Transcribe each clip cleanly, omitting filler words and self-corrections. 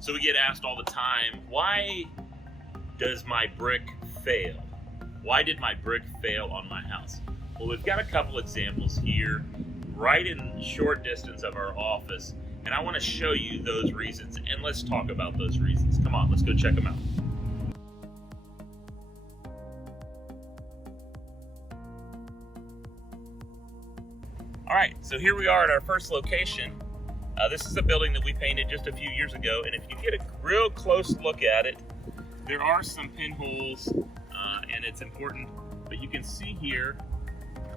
So we get asked all the time, why does my brick fail? Why did my brick fail on my house? Well, we've got a couple examples here right in short distance of our office, and I want to show you those reasons, and let's talk about those reasons. Come on, let's go check them out. All right, so here we are at our first location. This is a building that we painted just a few years ago, and if you get a real close look at it, there are some pinholes, and it's important, but you can see here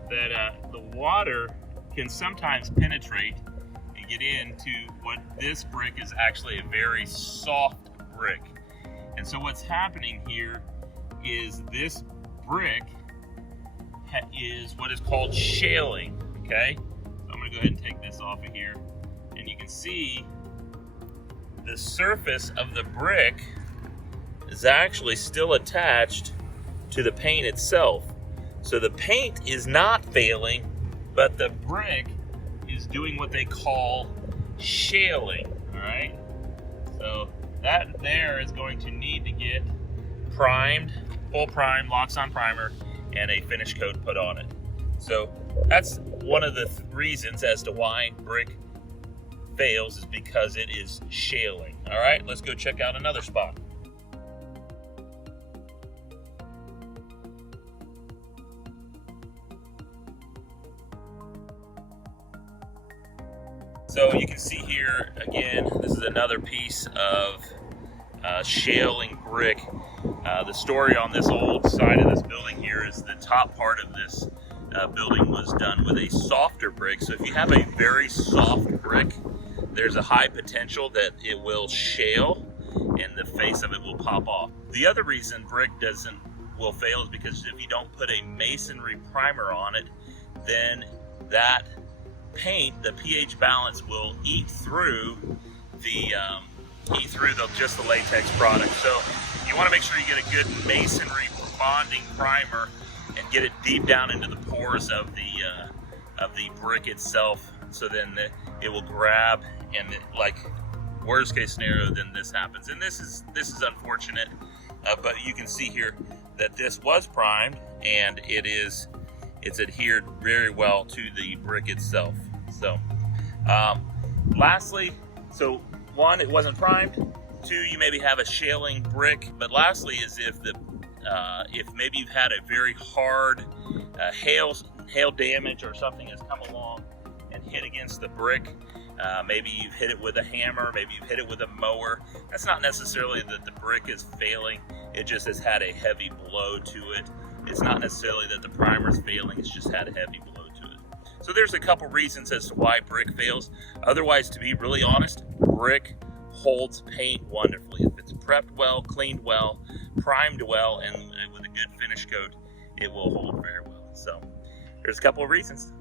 that the water can sometimes penetrate and get into what this brick is actually a very soft brick. And so what's happening here is this brick is what is called shaling, okay? So I'm gonna go ahead and take this off of here. And you can see the surface of the brick is actually still attached to the paint itself. So the paint is not failing, but the brick is doing what they call shaling, all right? So that there is going to need to get primed, full prime, Loxon primer, and a finish coat put on it. So that's one of the reasons as to why brick fails, is because it is shaling. All right, let's go check out another spot. So you can see here, again, this is another piece of shaling brick. The story on this old side of this building here is the top part of this building was done with a softer brick. So if you have a very soft brick, there's a high potential that it will shale and the face of it will pop off. The other reason brick will fail is because if you don't put a masonry primer on it, then that paint, the pH balance will eat through just the latex product. So you want to make sure you get a good masonry bonding primer and get it deep down into the pores of the brick itself, so then it will grab, and like worst case scenario, then this happens. And this is unfortunate, but you can see here that this was primed and it's adhered very well to the brick itself. So lastly, so one, it wasn't primed. Two, you maybe have a shaling brick. But lastly is if maybe you've had a very hard hail damage or something has come along and hit against the brick. Maybe you've hit it with a hammer, maybe you've hit it with a mower. That's not necessarily that the brick is failing, it just has had a heavy blow to it. It's not necessarily that the primer's failing, it's just had a heavy blow to it. So there's a couple reasons as to why brick fails. Otherwise, to be really honest, brick holds paint wonderfully. If it's prepped well, cleaned well, primed well, and with a good finish coat, it will hold very well. So there's a couple of reasons.